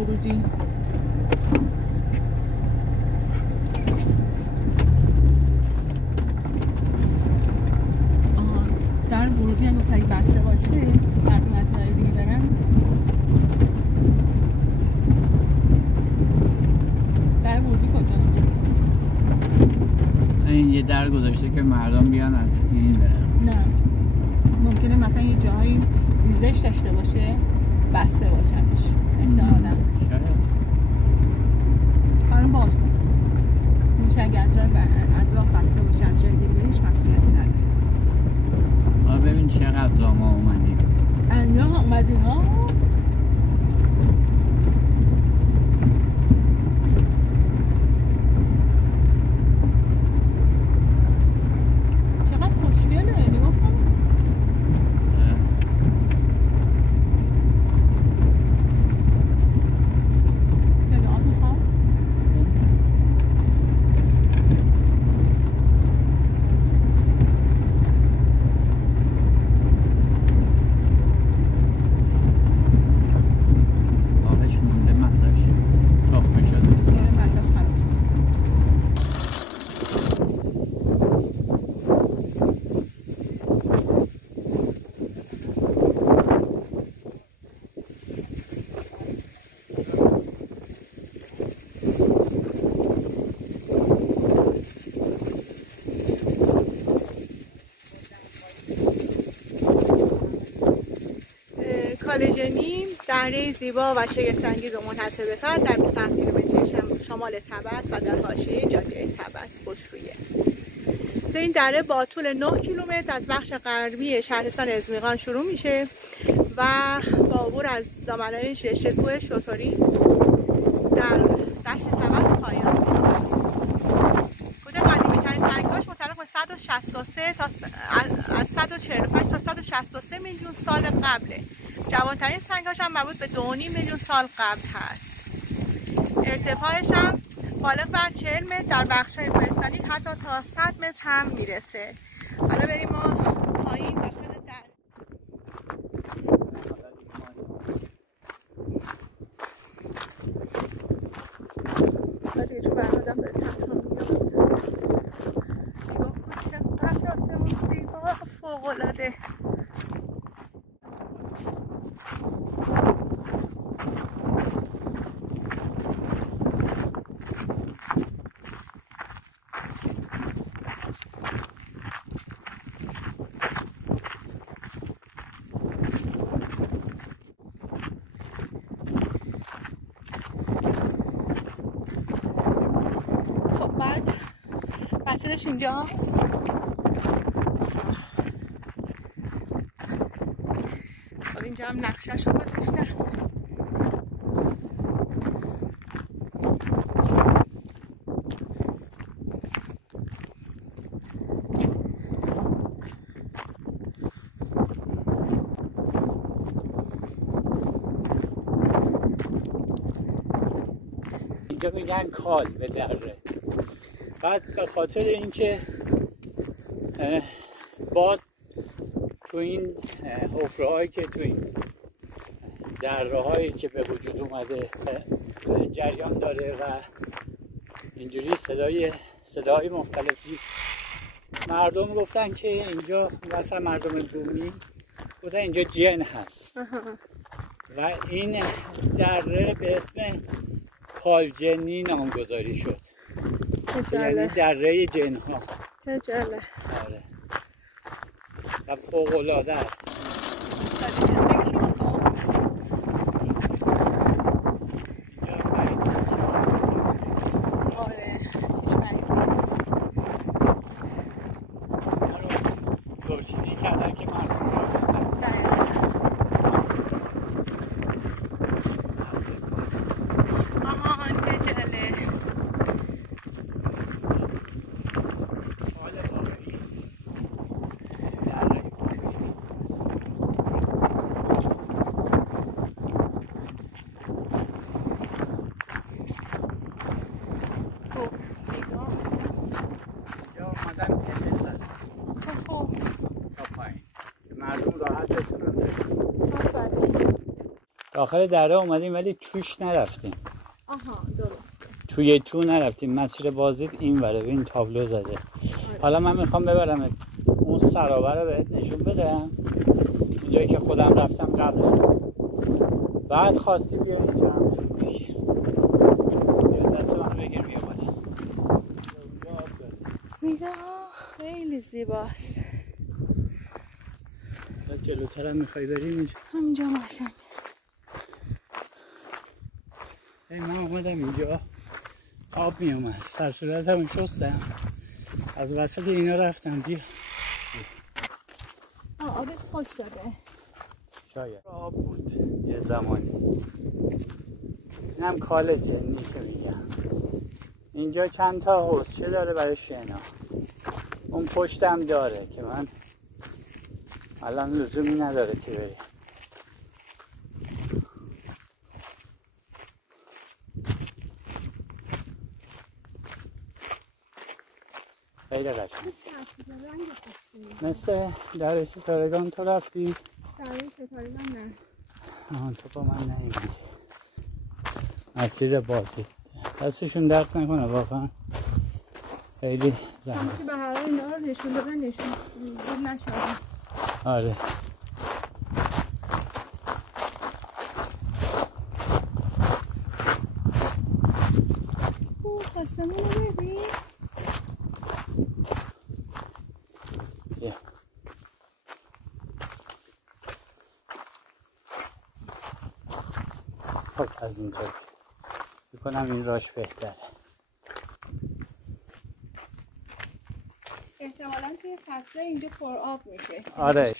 ورودی. در ورودی هم گفتن بسته باشه مردم از جای دیگه برن. در ورودی کجاست؟ این یه در گذاشته که مردم بیان از این برن. نه ممکنه مثلا یه جایی ریزش داشته باشه بسته باشنش احتمالا. شاید قرار باز بود میشه اگه از راه بسته باشه از جای دیگه بریش مسئولیتی نداره. ببین چقدر زاما اومدیم. انجام اومدیم ها. چقدر خوشگله نگاه کن. پیداهات میخوام. کالجنی دره زیبا و شگفت‌انگیز و منحصر به فرد در 27 کیلومتری شمال طبس و در حاشیه جاده طبس خوشرویه. این دره با طول 9 کیلومتر از بخش غربی شهرستان ازمیغان شروع میشه و با عبور از دامنه‌های رشته کوه شتوری در دشت طبس پایان می‌یابد. کوه قدیمی‌ترین سنگ‌هاش متعلق به 163 تا از 145 تا 163 میلیون سال قبله. جوانترین سنگ‌هاش هم مربوط به 2.5 میلیون سال قبل هست. ارتفاعش هم بالغ بر 40 متر، در بخش‌های کوهستانی حتی تا 100 متر هم میرسه. حالا بریم ما پایین داخل در. بعد یه جو برنادم به تنها میاد. نگاه کن چقدر آسمون زیبا، فوق‌العاده. بعد مسیرش اینجاست. خب اینجا هم نقشه‌ش رو گذاشتن. اینجا میگن کال به دره. بعد به خاطر اینکه باد تو این حفره‌هایی که تو این دره‌هایی که به وجود اومده جریان داره و اینجوری صدای مختلفی، مردم گفتن که اینجا مثلا مردم بومی گفتن اینجا جن هست و این دره به اسم کالجنی نامگذاری شد. یعنی دره جن ها. چه جالب. آره. و فوق العاده است. آره هیچ بعید نیست. دورچینی کردن که مردم را داخل دره اومدیم ولی توش نرفتیم. آها درست. توی تو نرفتیم. مسیر بازدید این وره، این تابلو زده. حالا من میخوام ببرم اون سرابه رو بهت نشون بدم، اونجایی که خودم رفتم قبلا. بعد خواستی بیا اینجا هم فیلم بگیر، بیا دست من بگیر بیا بالا. میگه خیلی زیباست. جلوتر هم میخوای بریم اینجا؟ همینجا قشنگه. من اومدم اینجا آب میومد، سر صورتمو شستم، از وسط اینا رفتم. بیا آبش خوش شده. شاید آب بود یه زمانی. اینم کالجه که میگم. اینجا چند تا حوضچه داره برای شنا. اون پشتم داره که من الان لزومی نداره که بریم. خیلی قشنگ. مثل دره ستارگان تو رفتی؟ دره ستارگان نه. آن تو با من نیومدی. مسیر بازی دستشون درد نکنه واقعا. خیلی زحمت. که به هر حال اینا رو نشون دادن نشون نشد. آره. خواستمون رو ببین. خب از اینجا میکنم این راش بهتره. احتمالاً توی فصل اینجا پر آب میشه. آره.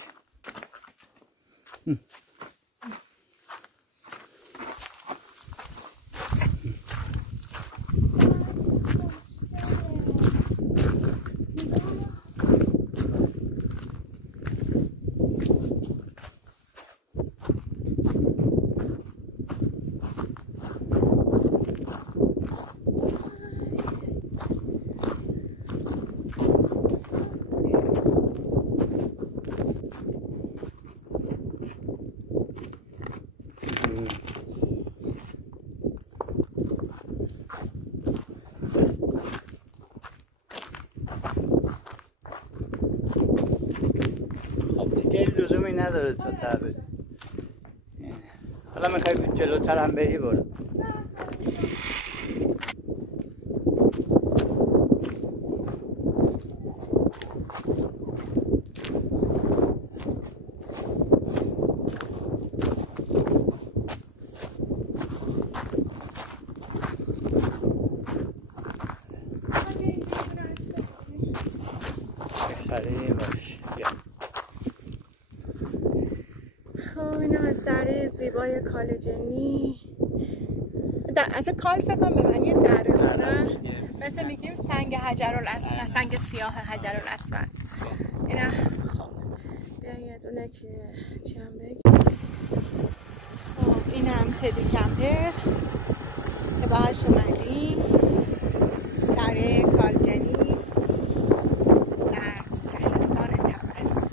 لزومی نداره تا تعبیر. حالا میخوای جلوتر هم بری برو. سریع باش. بیا. اینم از دره زیبای کالجنی. اصلا کال فکر کنم به معنی دره نه؟ مثل میگیم سنگ حجرالاسود، سنگ سیاه حجرالاسود. اینم خب بیا یه دونه که چی هم بگیم. خب اینم تدی کمپر که باهاش اومدیم دره کالجنی در شهرستان طبس.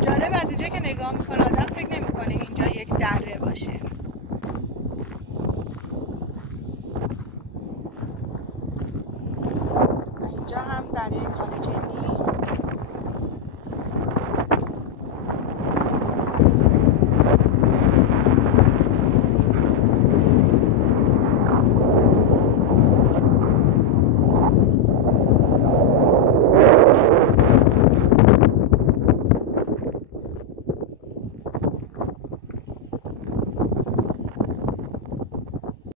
جالب از اینجا که نگاه میکنه آدم فکر نمیکنه اینجا یک دره باشه. و اینجا هم دره کالجنی.